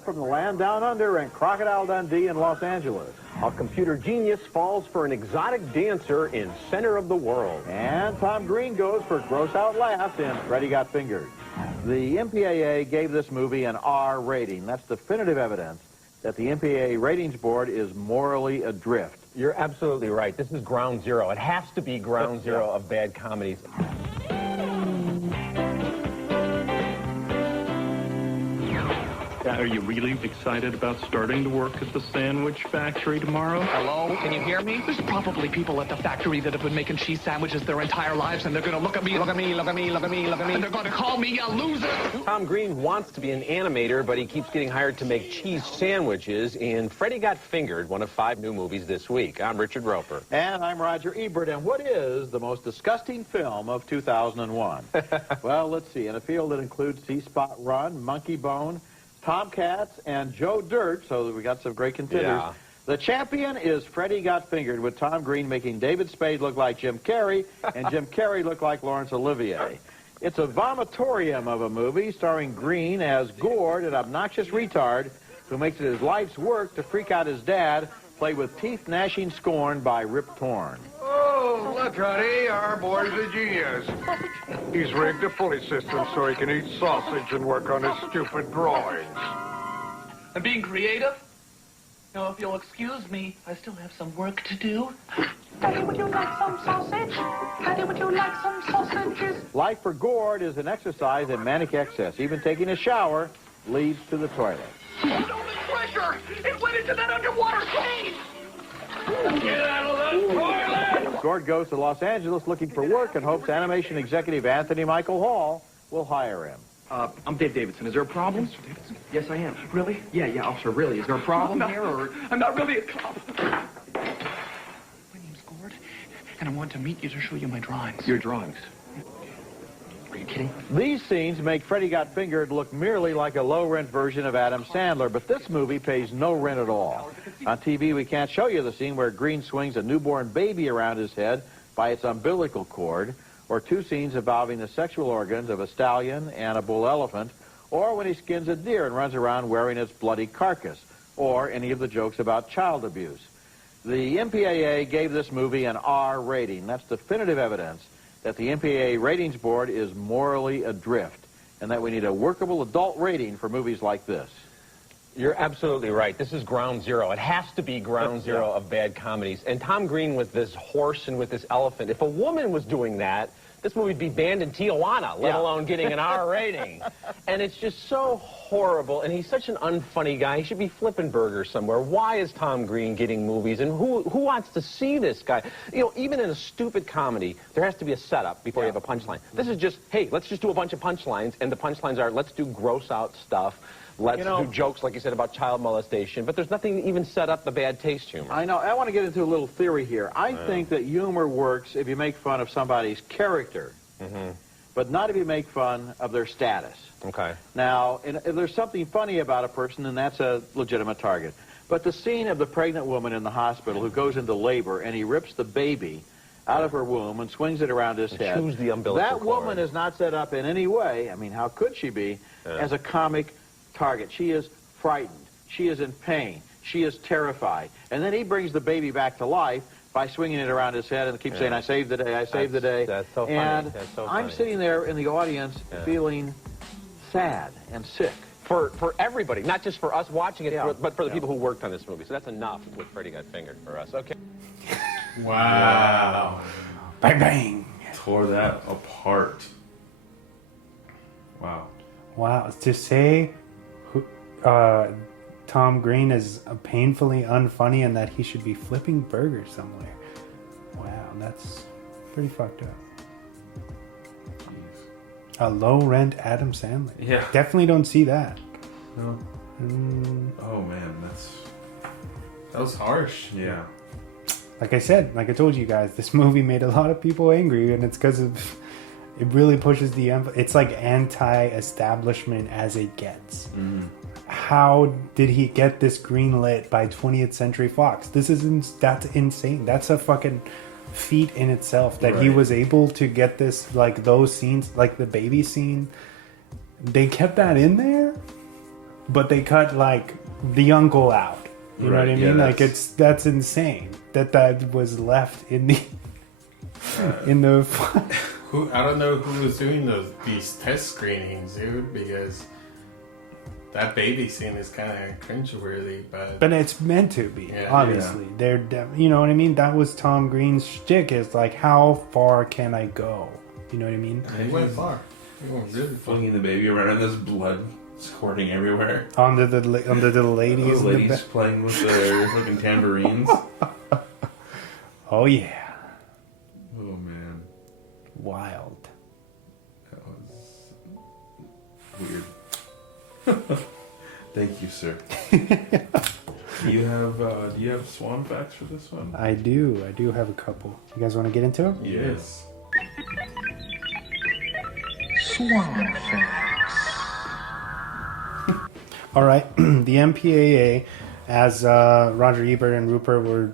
From the land down under and Crocodile Dundee in Los Angeles. A computer genius falls for an exotic dancer in center of the world. And Tom Green goes for gross out laugh in Freddy Got Fingered. The MPAA gave this movie an R rating. That's definitive evidence that the MPAA ratings board is morally adrift. You're absolutely right. This is ground zero. It has to be ground zero of bad comedies. Are you really excited about starting to work at the sandwich factory tomorrow? Hello? Can you hear me? There's probably people at the factory that have been making cheese sandwiches their entire lives, and they're going to look at me, look at me, look at me, look at me, look at me, and they're going to call me a loser. Tom Green wants to be an animator, but he keeps getting hired to make cheese sandwiches in Freddy Got Fingered, one of 5 new movies this week. I'm Richard Roper. And I'm Roger Ebert. And what is the most disgusting film of 2001? Well, let's see. In a field that includes T-Spot Run, Monkey Bone, Tomcats, and Joe Dirt, so we got some great contenders. Yeah. The champion is Freddy Got Fingered, with Tom Green making David Spade look like Jim Carrey and Jim Carrey look like Laurence Olivier. It's a vomitorium of a movie starring Green as Gord, an obnoxious retard who makes it his life's work to freak out his dad, played with teeth-gnashing scorn by Rip Torn. Oh, look, honey, our boy's a genius. He's rigged a pulley system so he can eat sausage and work on his stupid drawings. I'm being creative. Now, if you'll excuse me, I still have some work to do. Daddy, would you like some sausage? Daddy, would you like some sausages? Life for Gord is an exercise in manic excess. Even taking a shower leads to the toilet. Oh, no, the pressure! It went into that underwater cave! Get out of that toilet! Gord goes to Los Angeles looking for work and hopes animation executive Anthony Michael Hall will hire him. I'm Dave Davidson. Is there a problem? Mr. Davidson? Yes, I am. Really? Yeah, officer, really. Is there a problem here, or...? I'm not really a cop. My name's Gord, and I want to meet you to show you my drawings. Your drawings? Are you kidding? These scenes make Freddy Got Fingered look merely like a low-rent version of Adam Sandler, but this movie pays no rent at all. On TV, we can't show you the scene where Green swings a newborn baby around his head by its umbilical cord, or 2 scenes involving the sexual organs of a stallion and a bull elephant, or when he skins a deer and runs around wearing its bloody carcass, or any of the jokes about child abuse. The MPAA gave this movie an R rating. That's definitive evidence that the MPAA ratings board is morally adrift, and that we need a workable adult rating for movies like this. You're absolutely right. This is ground zero. It has to be ground zero of bad comedies. And Tom Green with this horse and with this elephant, if a woman was doing that, this movie would be banned in Tijuana, let alone getting an R rating. And it's just so horrible, and he's such an unfunny guy. He should be flipping burgers somewhere. Why is Tom Green getting movies, and who wants to see this guy? You know, even in a stupid comedy, there has to be a setup before you have a punchline. This is just, hey, let's just do a bunch of punchlines, and the punchlines are, let's do gross-out stuff. Let's do jokes, like you said, about child molestation, but there's nothing to even set up the bad taste humor. I know. I want to get into a little theory here. I think that humor works if you make fun of somebody's character, but not if you make fun of their status. Okay. Now, if there's something funny about a person, then that's a legitimate target. But the scene of the pregnant woman in the hospital who goes into labor and he rips the baby out of her womb and swings it around his head. Choose the umbilical that cord. woman is not set up in any way, I mean, how could she be, as a comic target. She is frightened. She is in pain. She is terrified. And then he brings the baby back to life by swinging it around his head and keeps saying, I saved the day, I saved the day. That's so funny. And that's so I'm funny. sitting there in the audience feeling sad and sick. For everybody, not just for us watching it, but for the people who worked on this movie. So that's enough with Freddy Got Fingered for us. Okay. Wow. Bang, bang. Tore that apart. Wow. Wow. To say Tom Green is painfully unfunny and that he should be flipping burgers somewhere. Wow, that's pretty fucked up. Jeez. A low-rent Adam Sandler. Yeah. Definitely don't see that. No. Oh man, that was harsh. Yeah. Like I said, like I told you guys, this movie made a lot of people angry, and it's because of... It really pushes the... It's like anti-establishment as it gets. How did he get this greenlit by 20th Century Fox? That's insane. That's a fucking feat in itself that he was able to get this, like those scenes, like the baby scene. They kept that in there? but they cut like the uncle out. You know what I mean? Like that's insane that was left in the in the. I don't know who was doing these test screenings, dude, because that baby scene is kind of cringeworthy, but it's meant to be. Obviously, they're you know what I mean. That was Tom Green's shtick. Is like, how far can I go? You know what I mean? He went far. He went really flinging the baby around, and there's blood squirting everywhere. Under the ladies. The ladies playing with their fucking tambourines. Oh yeah. Oh man. Wild. That was weird. Thank you, sir. Do you have swan facts for this one? I do have a couple. You guys want to get into them? Yes. Swan facts. All right. The MPAA, as Roger Ebert and Rupert were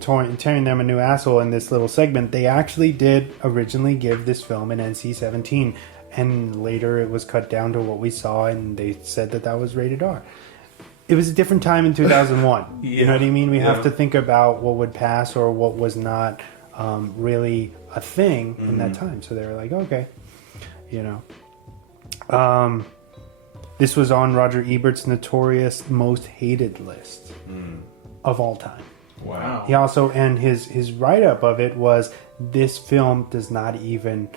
tearing them a new asshole in this little segment, they actually did originally give this film an NC-17, and later it was cut down to what we saw, and they said that was rated R. It was a different time in 2001. You know what I mean? We have to think about what would pass or what was not really a thing in that time. So they were like, okay, you know. This was on Roger Ebert's notorious most hated list of all time. Wow. He also, and his write-up of it was, this film does not even,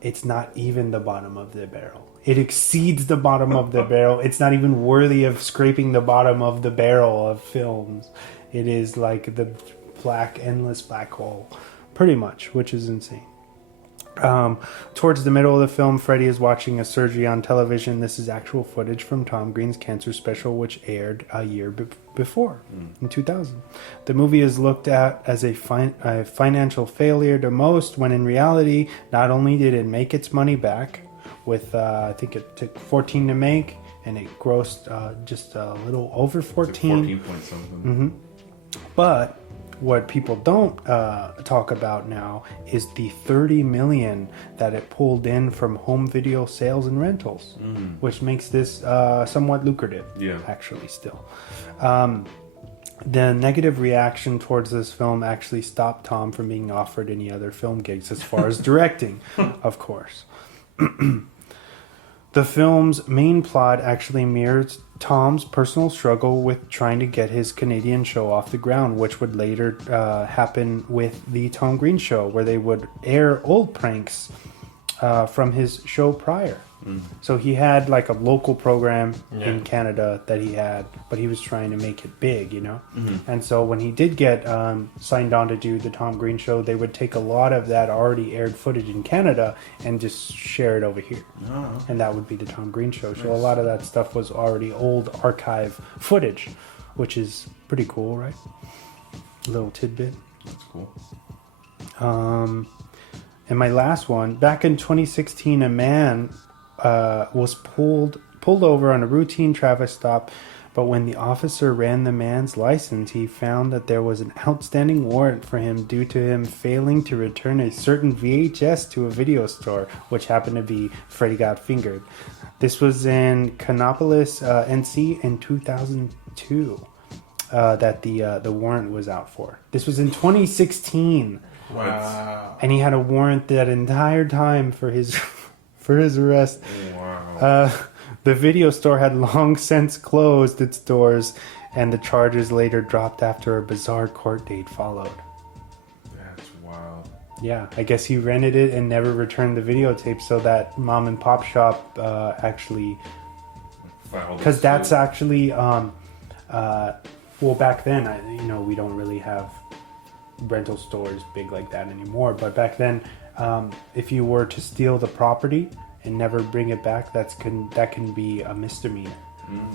it's not even the bottom of the barrel. It exceeds the bottom of the barrel. It's not even worthy of scraping the bottom of the barrel of films. It is like the endless black hole, pretty much, which is insane. Towards the middle of the film, Freddy is watching a surgery on television. This is actual footage from Tom Green's cancer special, which aired a year before, in 2000. The movie is looked at as a financial failure to most, when in reality, not only did it make its money back, with I think it took 14 to make, and it grossed just a little over 14. 14 point something. But what people don't talk about now is the 30 million that it pulled in from home video sales and rentals, which makes this somewhat lucrative, actually, still. The negative reaction towards this film actually stopped Tom from being offered any other film gigs as far as directing, of course. The film's main plot actually mirrors Tom's personal struggle with trying to get his Canadian show off the ground, which would later happen with the Tom Green Show, where they would air old pranks from his show prior. So he had like a local program in Canada that he had, but he was trying to make it big, you know? And so when he did get signed on to do the Tom Green Show, they would take a lot of that already aired footage in Canada and just share it over here. And that would be the Tom Green Show. So a lot of that stuff was already old archive footage, which is pretty cool, right? A little tidbit. That's cool. And my last one, back in 2016, a man was pulled over on a routine traffic stop, but when the officer ran the man's license, he found that there was an outstanding warrant for him due to him failing to return a certain VHS to a video store, which happened to be Freddy Got Fingered. This was in Canopolis, NC in 2002 that the warrant was out for. This was in 2016. Wow. And he had a warrant that entire time for his arrest. Wow. The video store had long since closed its doors, and the charges later dropped after a bizarre court date followed. That's wild. Yeah, I guess he rented it and never returned the videotape, so that mom and pop shop actually, because that's actually well, back then we don't really have rental stores big like that anymore, but back then, if you were to steal the property and never bring it back, that can be a misdemeanor,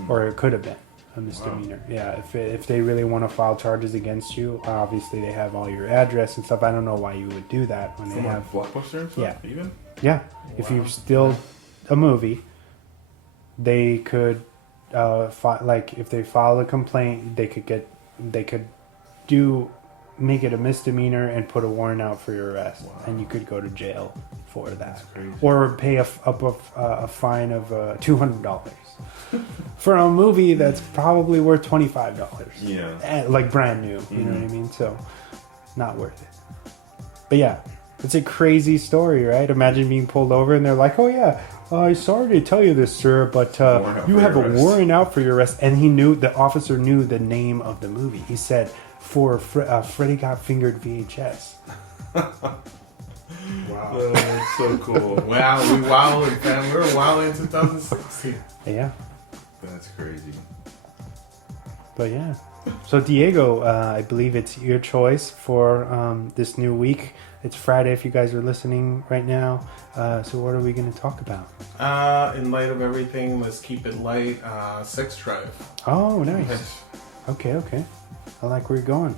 or it could have been a misdemeanor. Wow. Yeah, if they really want to file charges against you, obviously they have all your address and stuff. I don't know why you would do that when they have Blockbuster and stuff. Yeah, even. Yeah, if you steal a movie, they could if they file a complaint, they could do make it a misdemeanor and put a warrant out for your arrest, and you could go to jail for that, or pay a fine of $200 for a movie that's probably worth $25. Yeah, like brand new. You know what I mean? So, not worth it. But yeah, it's a crazy story, right? Imagine being pulled over and they're like, "Oh yeah, sorry to tell you this, sir, but you have a warrant out for your arrest." And the officer knew the name of the movie. He said, "For Freddy Got Fingered VHS." Wow, that's so cool. Wow, we wilding, fam. We're wilding in 2016. Yeah. That's crazy. But yeah. So Diego, I believe it's your choice for this new week. It's Friday if you guys are listening right now. So what are we going to talk about? In light of everything, let's keep it light. Sex Drive. Oh, nice. Okay. I like where you're going.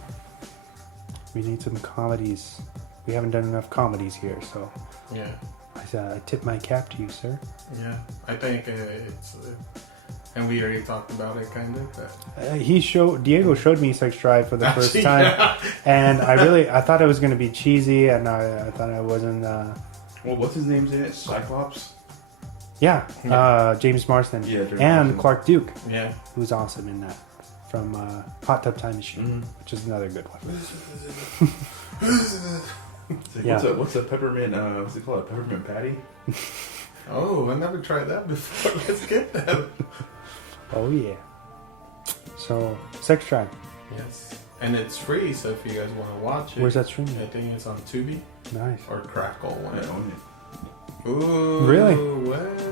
We need some comedies. We haven't done enough comedies here, so yeah. I tip my cap to you, sir. Yeah, I think it's... and we already talked about it, kind of. Diego showed me Sex Drive for the first time, and I thought it was going to be cheesy, and I thought I wasn't. Well, what's his name's in it? Cyclops. Yeah, James Marsden, and Marsden. Clark Duke. Yeah, who's awesome in that from Hot Tub Time Machine, which is another good one. What's a peppermint? What's it called? A peppermint patty? Oh, I never tried that before. Let's get that. Oh yeah. So Sex Drive. Yes, and it's free. So if you guys want to watch it, where's that streaming? I think it's on Tubi. Nice. Or Crackle. I own it. Ooh. Really?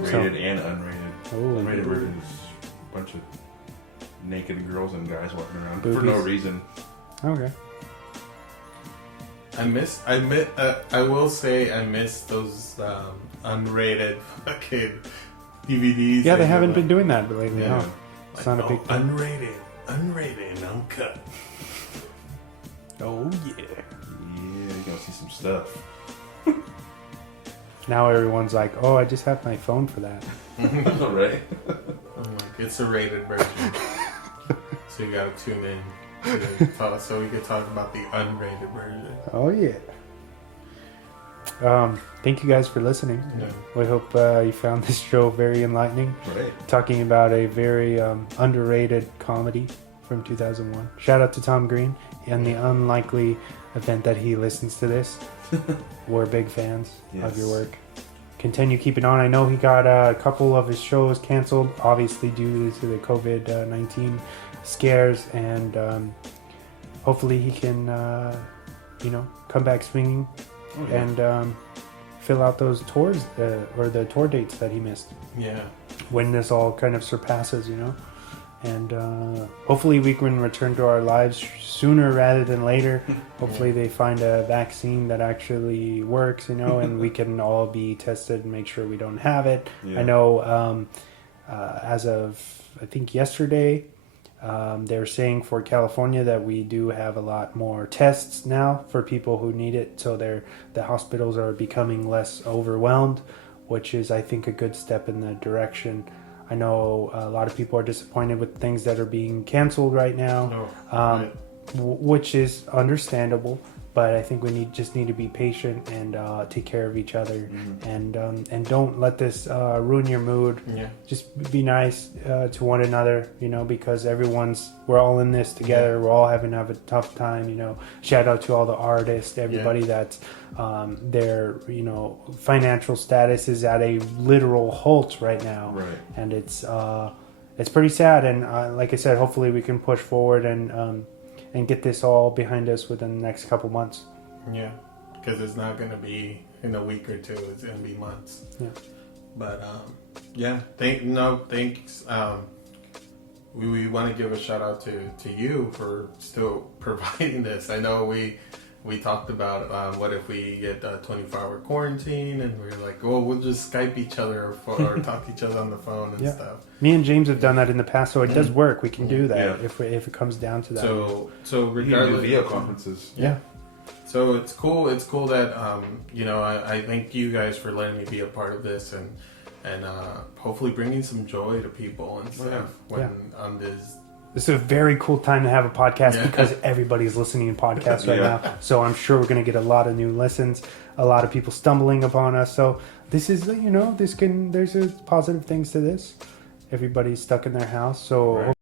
Rated and unrated. Oh. Unrated version is a bunch of naked girls and guys walking around Boobies. for no reason. Okay. I will say I miss those unrated fucking DVDs. Yeah, they haven't been doing that lately. Yeah. No. It's not a big thing. Unrated, uncut. Oh yeah. Yeah, you're gonna see some stuff. Now everyone's like, "Oh, I just have my phone for that." Right. It's a rated version, so you gotta tune in so we could talk about the unrated version. Oh yeah. Thank you guys for listening. Yeah. We hope you found this show very enlightening. Right. Talking about a very underrated comedy from 2001. Shout out to Tom Green. In the unlikely event that he listens to this, we're big fans of your work. Continue keeping on. I know he got a couple of his shows canceled, obviously due to the COVID-19 scares, and hopefully he can, come back swinging and fill out those tours or the tour dates that he missed. Yeah. When this all kind of surpasses, and hopefully we can return to our lives sooner rather than later. Hopefully they find a vaccine that actually works, and we can all be tested and make sure we don't have it. Yeah. I know as of, I think yesterday, they're saying for California that we do have a lot more tests now for people who need it. So the hospitals are becoming less overwhelmed, which is, I think, a good step in the direction. I know a lot of people are disappointed with things that are being canceled right now, which is understandable. But I think we just need to be patient and take care of each other, and don't let this ruin your mood. Yeah. Just be nice to one another, because we're all in this together. Yeah. We're all having to have a tough time. Shout out to all the artists, everybody that's their financial status is at a literal halt right now, right. And it's pretty sad. And like I said, hopefully we can push forward and get this all behind us within the next couple months. Yeah, because it's not going to be in a week or two. It's going to be months. Yeah. But, thanks. We want to give a shout out to you for still providing this. I know we talked about what if we get a 24-hour quarantine, and we were like, we'll just Skype each other or talk to each other on the phone and stuff. Me and James have done that in the past, so it does work. We can do that if it comes down to that. So regardless, video conferences. Yeah. So it's cool. It's cool that I thank you guys for letting me be a part of this and hopefully bringing some joy to people and stuff on This is a very cool time to have a podcast because everybody's listening to podcasts right now. So I'm sure we're going to get a lot of new listens, a lot of people stumbling upon us. So this is, there's positive things to this. Everybody's stuck in their house. So